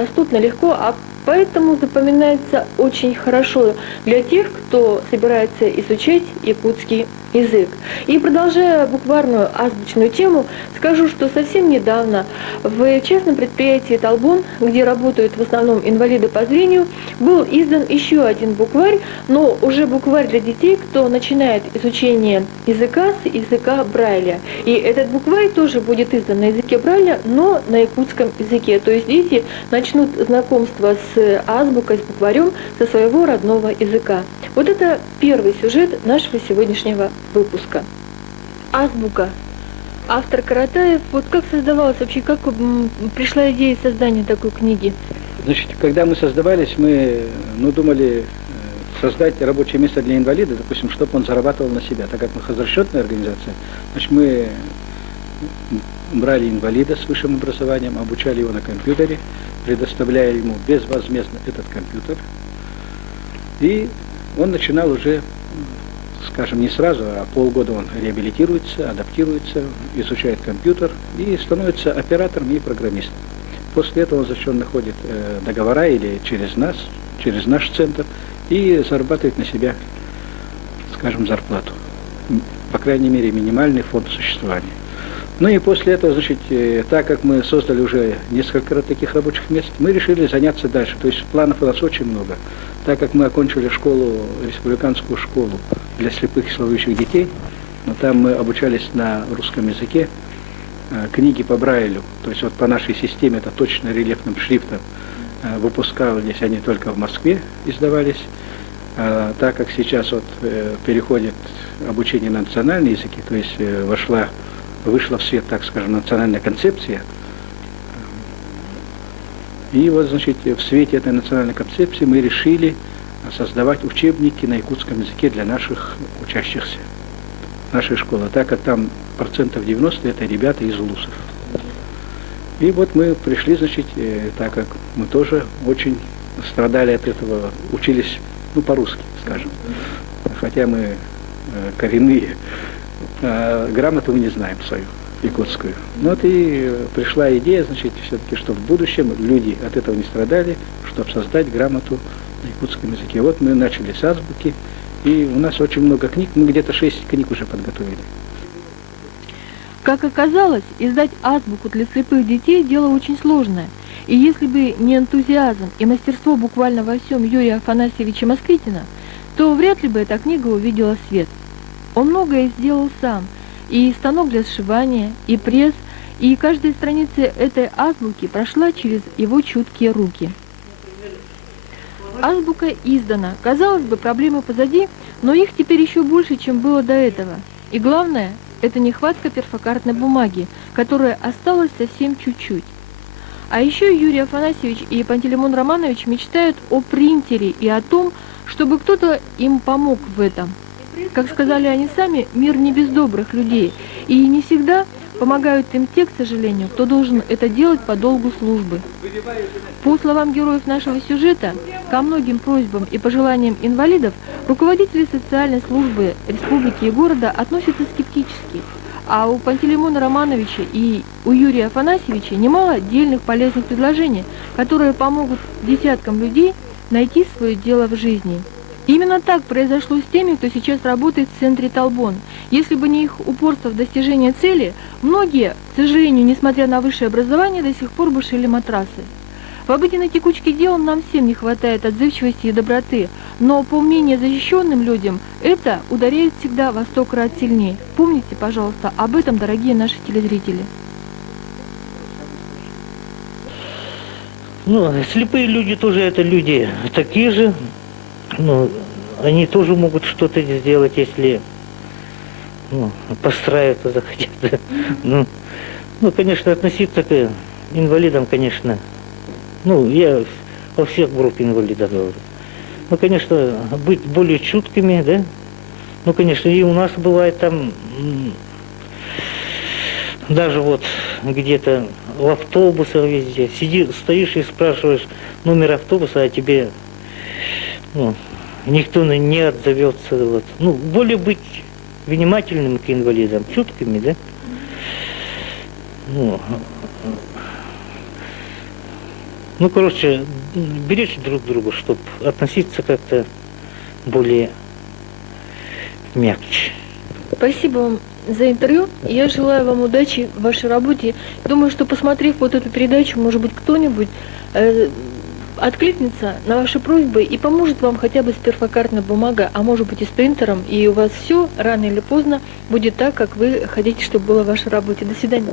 доступно, легко, а поэтому запоминается очень хорошо для тех, кто собирается изучать якутский язык. И продолжая букварную азбучную тему, скажу, что совсем недавно в частном предприятии «Талбун», где работают в основном инвалиды по зрению, был издан еще один букварь, но уже букварь для детей, кто начинает изучение языка с языка Брайля. И этот букварь тоже будет издан на языке Брайля, но на якутском языке. То есть дети начнут знакомство с азбукой, с букварем со своего родного языка. Вот это первый сюжет нашего сегодняшнего выпуска. Азбука. Автор Каратаев. Вот как создавалась вообще, как пришла идея создания такой книги? Значит, когда мы создавались, мы думали создать рабочее место для инвалида, допустим, чтобы он зарабатывал на себя. Так как мы хозрасчетная организация, значит, мы брали инвалида с высшим образованием, обучали его на компьютере, предоставляя ему безвозмездно этот компьютер. И он начинал уже, скажем, не сразу, а полгода он реабилитируется, адаптируется, изучает компьютер и становится оператором и программистом. После этого он находит договора или через нас, через наш центр, и зарабатывает на себя, скажем, зарплату. По крайней мере, минимальный фонд существования. Ну и после этого, значит, так как мы создали уже несколько таких рабочих мест, мы решили заняться дальше. То есть планов у нас очень много. Так как мы окончили школу, республиканскую школу для слепых и слабовидящих детей, но там мы обучались на русском языке, книги по Брайлю, то есть вот по нашей системе, это точно рельефным шрифтом, выпускались они только в Москве, издавались. Так как сейчас вот переходит обучение на национальные языки, то есть вышла в свет, так скажем, национальная концепция. И вот, значит, в свете этой национальной концепции мы решили создавать учебники на якутском языке для наших учащихся нашей школы, так как там 90% это ребята из улусов. И вот мы пришли, значит, так как мы тоже очень страдали от этого, учились, по-русски, скажем, хотя мы коренные, грамоту мы не знаем свою, якутскую. Ну вот и пришла идея, значит, все-таки, чтобы в будущем люди от этого не страдали, чтобы создать грамоту на якутском языке. Вот мы начали с азбуки, и у нас очень много книг, мы где-то 6 книг уже подготовили. Как оказалось, издать азбуку для слепых детей – дело очень сложное. И если бы не энтузиазм и мастерство буквально во всем Юрия Афанасьевича Москвитина, то вряд ли бы эта книга увидела свет. Он многое сделал сам, и станок для сшивания, и пресс, и каждая страница этой азбуки прошла через его чуткие руки. Азбука издана. Казалось бы, проблемы позади, но их теперь еще больше, чем было до этого. И главное – это нехватка перфокартной бумаги, которая осталась совсем чуть-чуть. А еще Юрий Афанасьевич и Пантелеймон Романович мечтают о принтере и о том, чтобы кто-то им помог в этом. Как сказали они сами, мир не без добрых людей, и не всегда помогают им те, к сожалению, кто должен это делать по долгу службы. По словам героев нашего сюжета, ко многим просьбам и пожеланиям инвалидов руководители социальной службы республики и города относятся скептически, а у Пантелеймона Романовича и у Юрия Афанасьевича немало отдельных полезных предложений, которые помогут десяткам людей найти свое дело в жизни. Именно так произошло с теми, кто сейчас работает в центре Талбун. Если бы не их упорство в достижении цели, многие, к сожалению, несмотря на высшее образование, до сих пор бы шили матрасы. В обыденной текучке дел нам всем не хватает отзывчивости и доброты, но по менее защищенным людям это ударяет всегда во 100 крат сильнее. Помните, пожалуйста, об этом, дорогие наши телезрители. Слепые люди тоже это люди такие же. Они тоже могут что-то сделать, если постараются, захотят. Конечно, относиться к инвалидам, конечно. Я во всех группах инвалидов говорю. Конечно, быть более чуткими, да? Конечно, и у нас бывает там, даже вот где-то в автобусах везде, стоишь и спрашиваешь номер автобуса, а тебе, никто не отзовется. Более быть внимательными к инвалидам, чуткими, да? Ну, короче, беречь друг друга, чтобы относиться как-то более мягче. Спасибо вам за интервью. Я желаю вам удачи в вашей работе. Думаю, что посмотрев вот эту передачу, может быть, кто-нибудь откликнется на ваши просьбы и поможет вам хотя бы с перфокартной бумагой, а может быть и с принтером, и у вас все рано или поздно будет так, как вы хотите, чтобы было в вашей работе. До свидания.